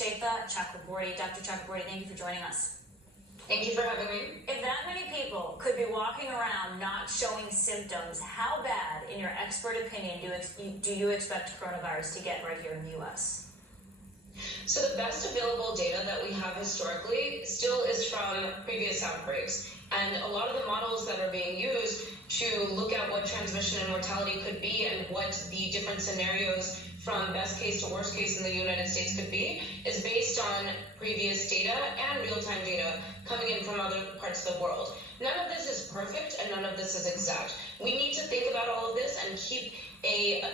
Shilpa Chakraborty. Dr. Chakraborty, thank you for joining us. Thank you for having me. If that many people could be walking around not showing symptoms, how bad, in your expert opinion, do you expect coronavirus to get right here in the U.S.? So the best available data that we have historically still is from previous outbreaks. And a lot of the models that are being used to look at what transmission and mortality could be and what the different scenarios from best case to worst case in the United States could be is based on previous data and real-time data coming in from other parts of the world. None of this is perfect and none of this is exact. We need to think about all of this and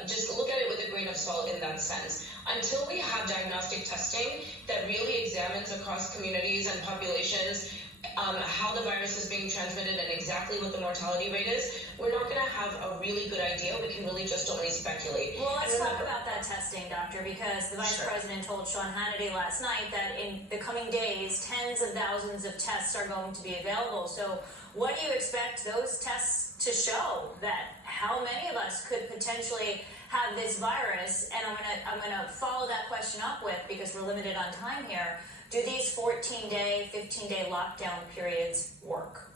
just look at it with a grain of salt in that sense. Until we have diagnostic testing that really examines across communities and populations how the virus is being transmitted and exactly what the mortality rate is, we're not going to have a really good idea. We can really just only speculate. Well, let's talk about that testing, Doctor, because the Vice President told Sean Hannity last night that in the coming days, tens of thousands of tests are going to be available. So what do you expect those tests to show? That how many of us could potentially have this virus? And I'm gonna follow that question up with, because we're limited on time here, do these 14-day, 15-day lockdown periods work?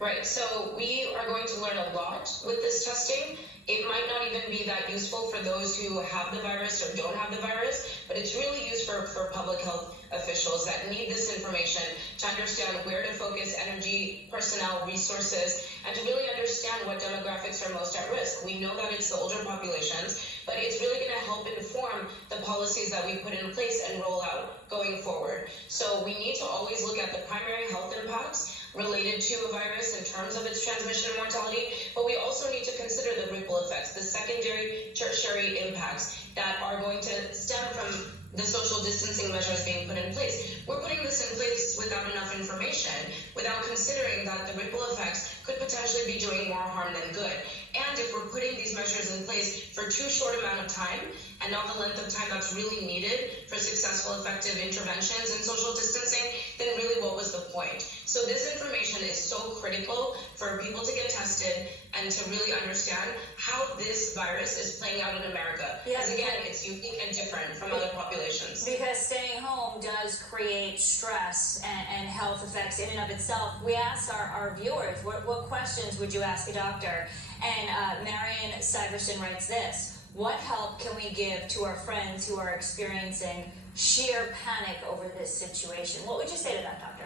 Right, so we are going to learn a lot with this testing. It might not even be that useful for those who have the virus or don't have the virus, but it's really used for public health officials that need this information to understand where to focus energy, personnel, resources, and to really understand what demographics are most at risk. We know that it's the older populations, but it's really going to help inform the policies that we put in place and roll out going forward. So we need to always look at the primary health impacts related to a virus in terms of its transmission and mortality, but we also need to consider the ripple effects, the secondary, tertiary impacts that are going to stem from the social distancing measures being put in place. We're putting this in place without enough information, without considering that the ripple effects could potentially be doing more harm than good. And if we're putting these measures in place for too short amount of time, and not the length of time that's really needed for successful, effective interventions in social distancing, then really what was the point? So this information is so critical for people to get tested and to really understand how this virus is playing out in America. Because again, it's unique and different from other populations. Because staying home does create stress and health effects in and of itself. We asked our viewers, what questions would you ask a doctor? And Marion Syverson writes this: what help can we give to our friends who are experiencing sheer panic over this situation? What would you say to that, doctor?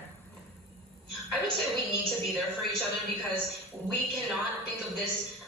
I would say we need to be there for each other, because we cannot think of this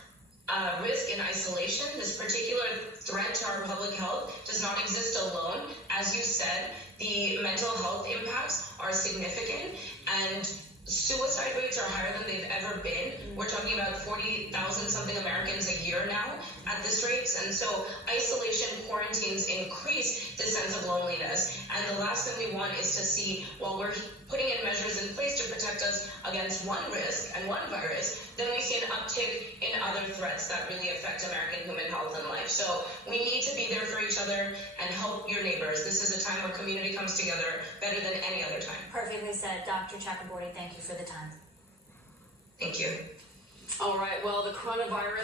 risk in isolation. This particular threat to our public health does not exist alone. As you said, the mental health impacts are significant, and suicide rates are higher than they've ever been. We're talking about 40,000 something Americans a year now at this rate. And so isolation, quarantines increase the sense of loneliness. And the last thing we want is to see, while we're putting in measures in place to protect us against one risk and one virus, then we see an uptick in other threats that really affect American human health and life. So we need to be there for each other and help your neighbors. This is a time where community comes together better than any other time. Perfectly said. Dr. Chakraborty, thank you for the time. Thank you. All right, well, the coronavirus